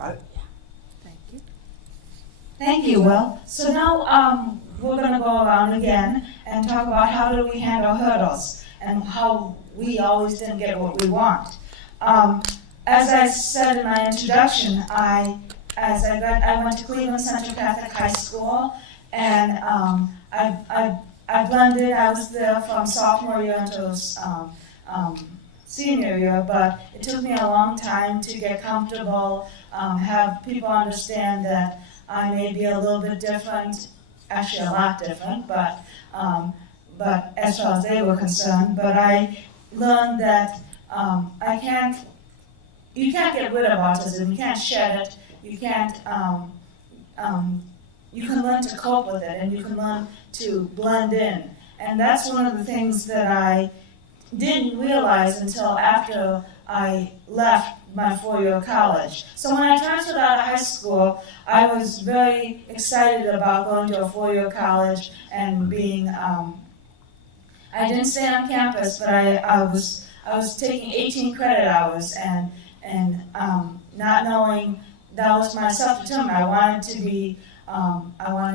Got it? Thank you. Thank you, Will. So now we're going to go around again and talk about how do we handle hurdles and how we always didn't get what we want. As I said in my introduction, I went to Cleveland Central Catholic High School, and I blended. I was there from sophomore year until senior year, but it took me a long time to get comfortable, have people understand that I may be a little bit different, actually a lot different, but as far as they were concerned, but I learned that you can't get rid of autism, you can't shed it, you can't, you can learn to cope with it, and you can learn to blend in. And that's one of the things that I didn't realize until after I left my four-year college. So when I transferred out of high school, I was very excited about going to a four-year college and being, I didn't stay on campus, but I was taking 18 credit hours and not knowing that was my self-determined. I wanted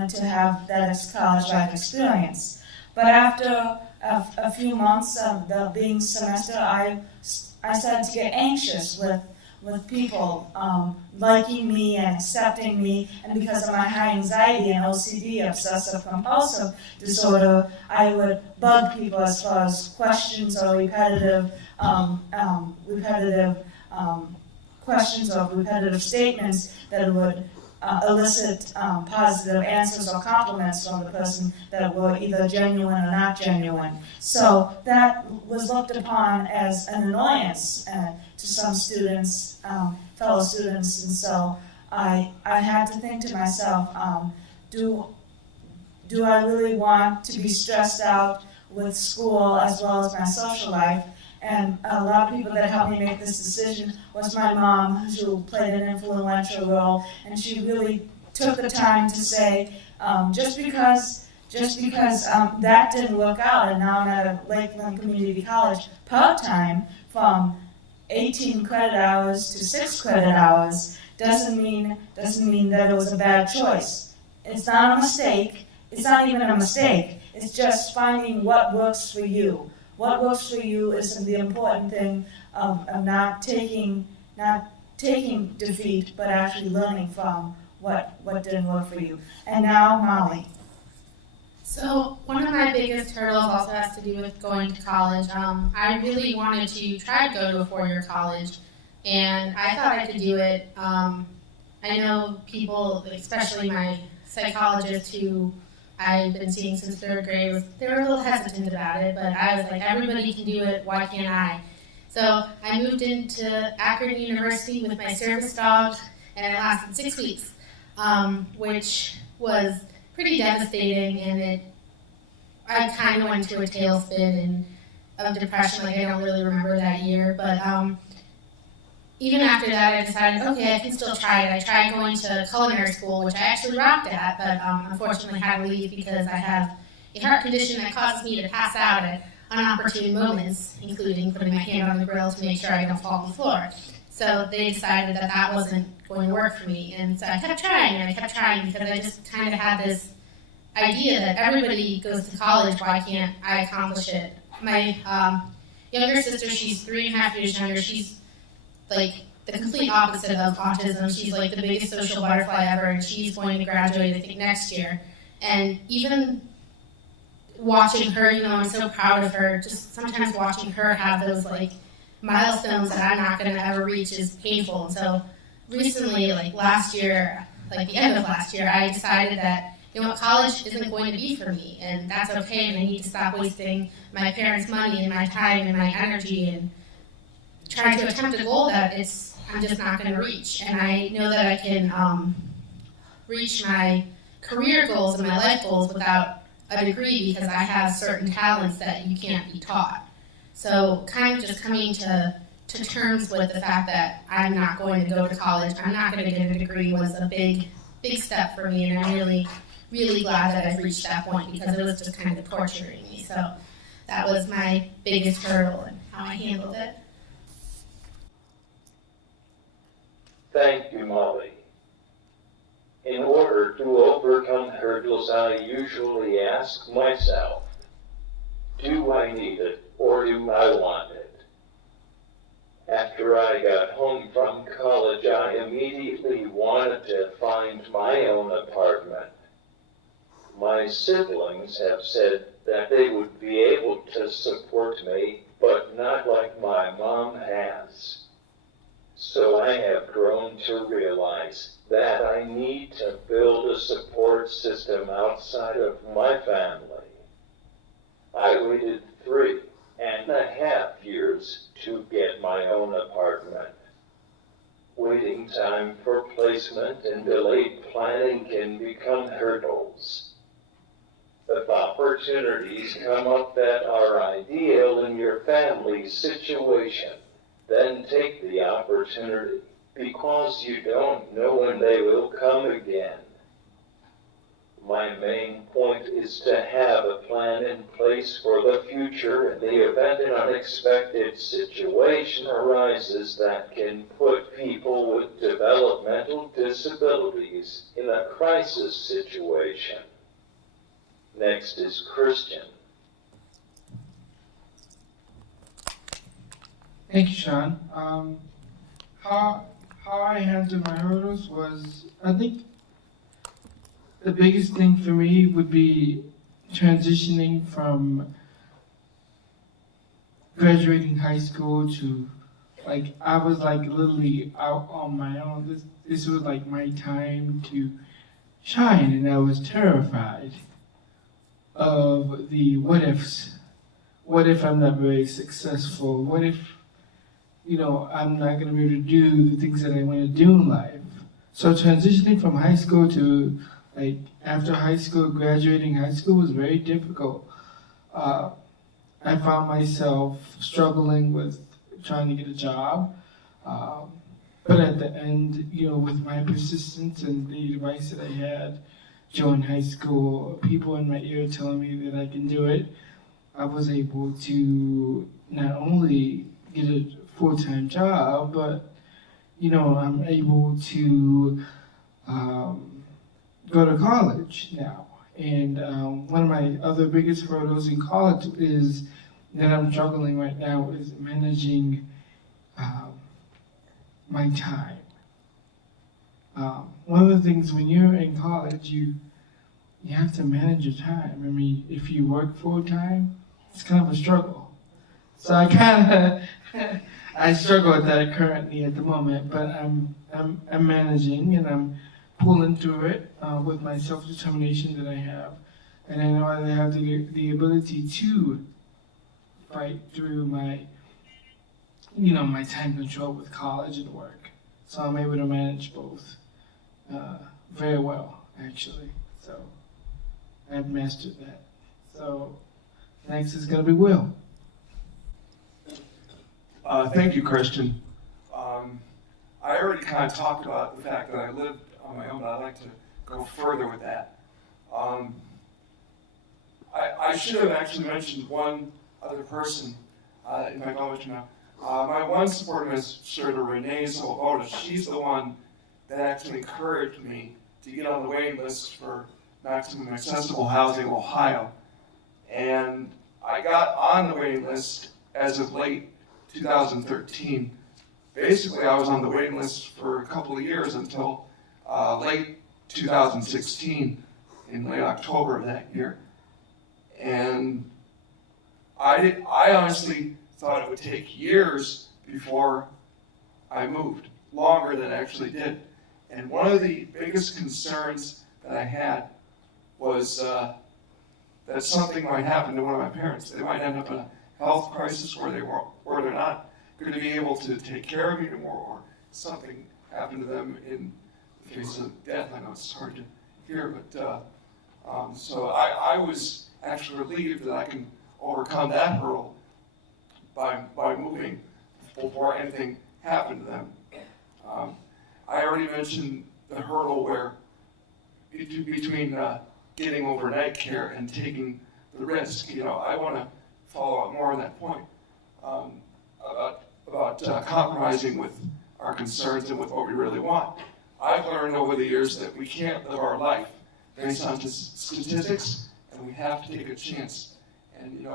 to have that college life experience. But after a few months of the being semester, I started to get anxious with people liking me and accepting me, and because of my high anxiety and OCD, obsessive compulsive disorder, I would bug people as far as questions or repetitive questions or repetitive statements that would elicit positive answers or compliments from the person that were either genuine or not genuine. So that was looked upon as an annoyance to some students, fellow students, and so I had to think to myself, do I really want to be stressed out with school as well as my social life? And a lot of people that helped me make this decision was my mom, who played an influential role, and she really took the time to say, just because that didn't work out, and now I'm at a Lakeland Community College part-time from 18 credit hours to 6 credit hours, doesn't mean that it was a bad choice. It's not a mistake. It's not even a mistake. It's just finding what works for you. What works for you is the important thing of not taking defeat, but actually learning from what didn't work for you. And now, Molly. So one of my biggest hurdles also has to do with going to college. I really wanted to try to go to a four-year college, and I thought I could do it. I know people, especially my psychologist who I've been seeing since third grade, they were a little hesitant about it, but I was like, everybody can do it, why can't I? So I moved into Akron University with my service dog, and it lasted 6 weeks, which was pretty devastating, and I kind of went into a tailspin of depression. Like, I don't really remember that year, but even after that, I decided, okay, I can still try it. I tried going to culinary school, which I actually rocked at, but unfortunately had to leave because I have a heart condition that causes me to pass out at unopportune moments, including putting my hand on the grill to make sure I don't fall on the floor. So they decided that that wasn't going to work for me, and so I kept trying because I just kind of had this idea that everybody goes to college, why can't I accomplish it? My younger sister, she's 3.5 years younger, she's like the complete opposite of autism. She's like the biggest social butterfly ever, and she's going to graduate, I think, next year. And even watching her, I'm so proud of her. Just sometimes watching her have those like milestones that I'm not going to ever reach is painful. And so recently, like last year, like the end of last year, I decided that college isn't going to be for me, and that's okay. And I need to stop wasting my parents' money and my time and my energy and trying to attempt a goal that I'm just not going to reach. And I know that I can reach my career goals and my life goals without a degree because I have certain talents that you can't be taught. So kind of just coming to terms with the fact that I'm not going to go to college, I'm not going to get a degree was a big step for me, and I'm really, really glad that I've reached that point because it was just kind of torturing me. So that was my biggest hurdle and how I handled it. Thank you, Molly. In order to overcome hurdles, I usually ask myself, do I need it or do I want it? After I got home from college, I immediately wanted to find my own apartment. My siblings have said that they would be able to support me, but not like my mom has. So I have grown to realize that I need to build a support system outside of my family. I waited 3.5 years to get my own apartment. Waiting time for placement and delayed planning can become hurdles. If opportunities come up that are ideal in your family's situation, then take the opportunity, because you don't know when they will come again. My main point is to have a plan in place for the future in the event an unexpected situation arises that can put people with developmental disabilities in a crisis situation. Next is Christian. Thank you, Sean. How I handled my hurdles was, I think the biggest thing for me would be transitioning from graduating high school to, like, I was like literally out on my own. This was like my time to shine, and I was terrified of the what ifs. What if I'm not very successful? What if, I'm not going to be able to do the things that I want to do in life? So transitioning from high school to, like, after high school, graduating high school was very difficult. I found myself struggling with trying to get a job. But at the end, with my persistence and the advice that I had during high school, people in my ear telling me that I can do it, I was able to not only get a full-time job, but, I'm able to go to college now. And one of my other biggest hurdles in college is that I'm struggling right now is managing my time. One of the things when you're in college, you have to manage your time. I mean, if you work full time, it's kind of a struggle. So I struggle with that currently at the moment, but I'm managing and I'm pulling through it with my self-determination that I have, and I know I have the ability to fight through my my time control with college and work. So I'm able to manage both very well, actually. So I've mastered that. So next is going to be Will. Thank you, Christian. I already kind of talked about the fact that I lived on my own, but I'd like to go further with that. I should have actually mentioned one other person in my knowledge now. My one support administrator, Renee Zolota, she's the one that actually encouraged me to get on the waiting list for Maximum Accessible Housing Ohio. And I got on the waiting list as of late 2013. Basically, I was on the waiting list for a couple of years until late 2016, in late October of that year. And I honestly thought it would take years before I moved, longer than it actually did. And one of the biggest concerns that I had was that something might happen to one of my parents. They might end up in a health crisis where they're not going to be able to take care of me anymore, or something happened to them in the face of death. I know it's hard to hear, but so I was actually relieved that I can overcome that hurdle by moving before anything happened to them. I already mentioned the hurdle where between getting overnight care and taking the risk. I want to follow up more on that point about compromising with our concerns and with what we really want. I've learned over the years that we can't live our life based on just statistics, and we have to take a chance. And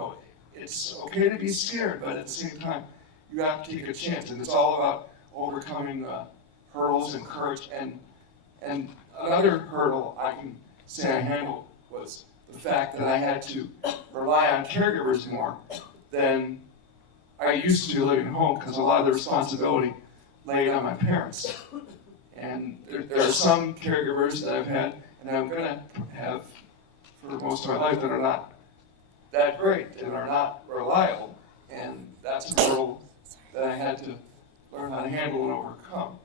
it's okay to be scared, but at the same time, you have to take a chance. And it's all about overcoming hurdles and courage. And another hurdle I can say I handled was the fact that I had to rely on caregivers more than I used to living home, because a lot of the responsibility laid on my parents. And there are some caregivers that I've had, and I'm going to have for most of my life, that are not that great and are not reliable. And that's a hurdle that I had to learn how to handle and overcome.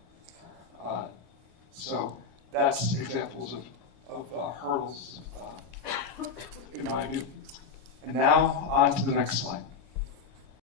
So that's examples of hurdles in my view. And now on to the next slide.